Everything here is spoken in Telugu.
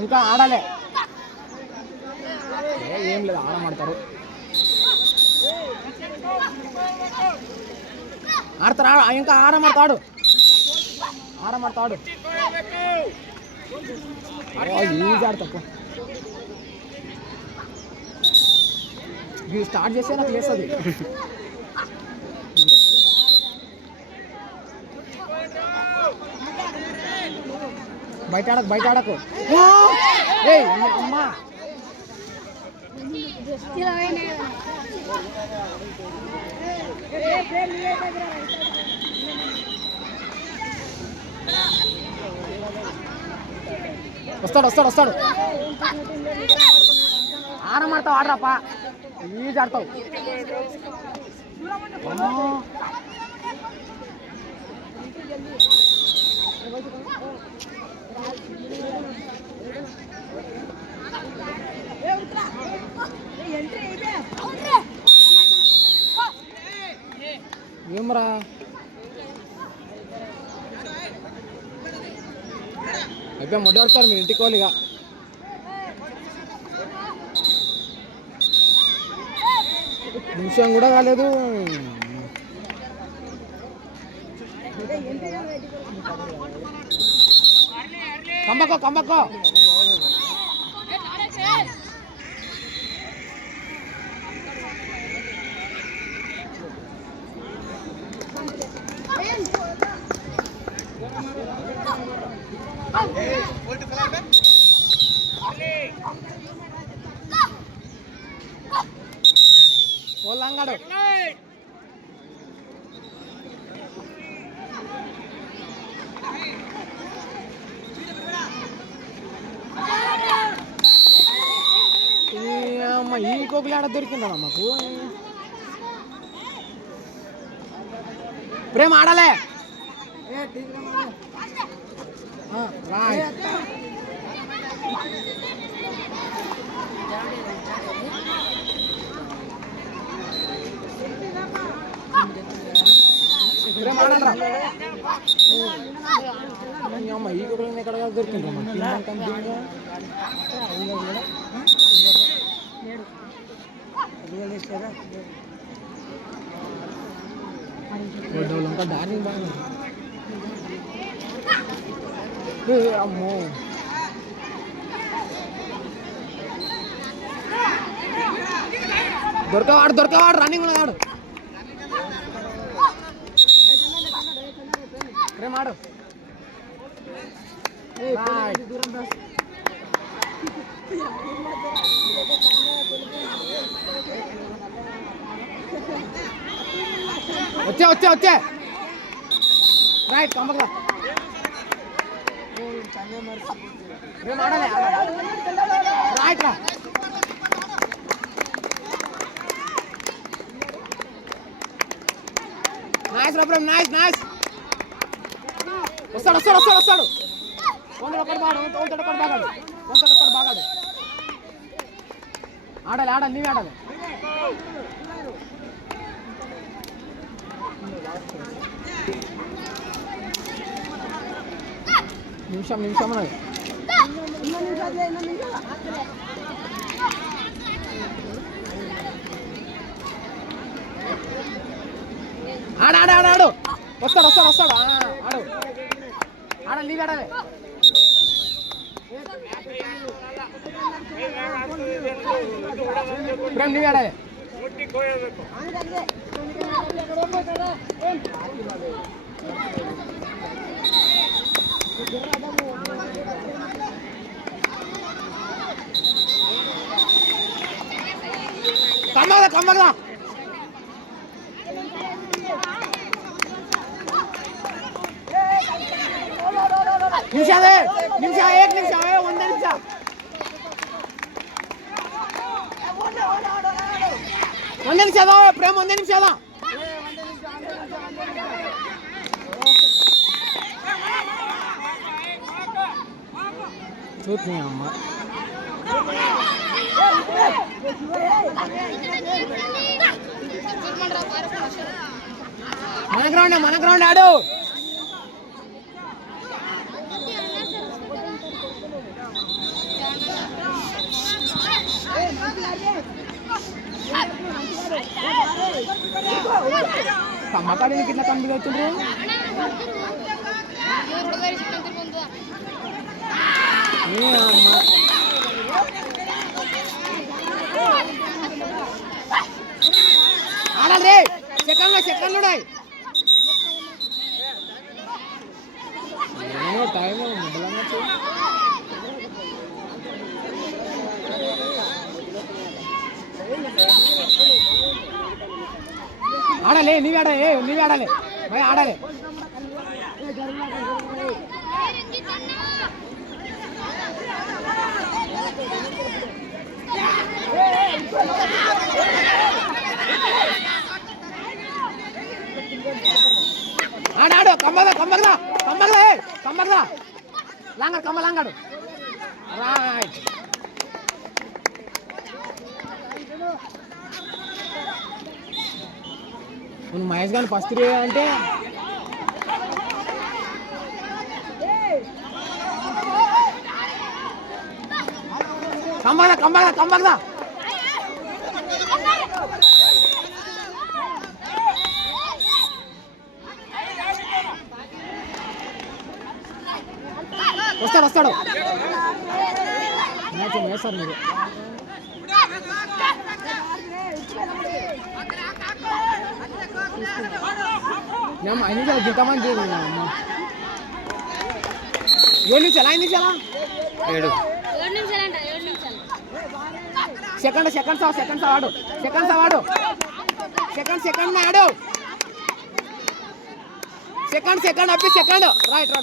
ఇంకా ఆడాలే ఏం లేదు ఆడమాడతారు ఆడతారు ఇంకా ఆడమాడతాడు ఈజీ ఆడతా ఇది స్టార్ట్ చేస్తే నాకు లేస్తుంది బయట ఆడకు అమ్మా వస్తాడు ఆడమాడతావు ఆడరాపా ఈజీ ఆడతావు ఏమరా అయిపోయి మొదటి వస్తారు మీరు ఇంటికి వాళ్ళు ఇక నిమిషం కూడా కాలేదు కంబక్కో వాళ్ళంగాడు అమ్మ ఈ కోకులు ఆడ దొరికిందా మాకు ప్రేమ ఆడాలే అమ్మ ఈ కోకులు ఎక్కడ దొరికిందా ఇంకా డార్లింగ్ బాగా అమ్మో దొరకవాడు రన్నింగ్ ఆడు ఆడు వచ్చే రైట్ కంపగా రైట్ రా నైస్ రా ప్రేమ్ నైస్ వస్తాడు ఒకటి బాగాడు ఆడాలి నీవే ఆడాలి నిమిషం ఆడు వస్తాడు ఆడాలి నీవే ఆడాలి ప్రేమ్ నీవే ఆడాలి ಕಮ್ಮಗದ ನಿಮಿಷ ಏಕ್ ನಿಮಿಷ ಒಂದೇ ನಿಮಿಷ ಅದ ಪ್ರೇಮ್ ಒಂದೇ ನಿಮಿಷ ಅದ చూద్దాం అమ్మ మన గ్రౌండ్ ఆడు కమ్మకాడి నీకు ఇట్లా కంపెనీ వచ్చిండ్రు ఆడాలి సెకండ్లు టైం ఆడాలి నీవే ఆడాలి భయ ఆడాలి ఆడాడు కమ్మగదా లాంగాడు రైట్ నువ్వు మహేష్ గారిని ఫస్ట్ అంటే కమ్మగదా వస్తాడు మ్యాచ్ వేస్తారు మీరు మేము 5 నిమిషాలు గిట్టమని చేయలేదు అమ్మ 7 నిమిషాలు 5 నిమిషాలా 7 నిమిషాలు సెకండ్ ఆడు సెకండ్ అప్పి సెకండ్ రైట్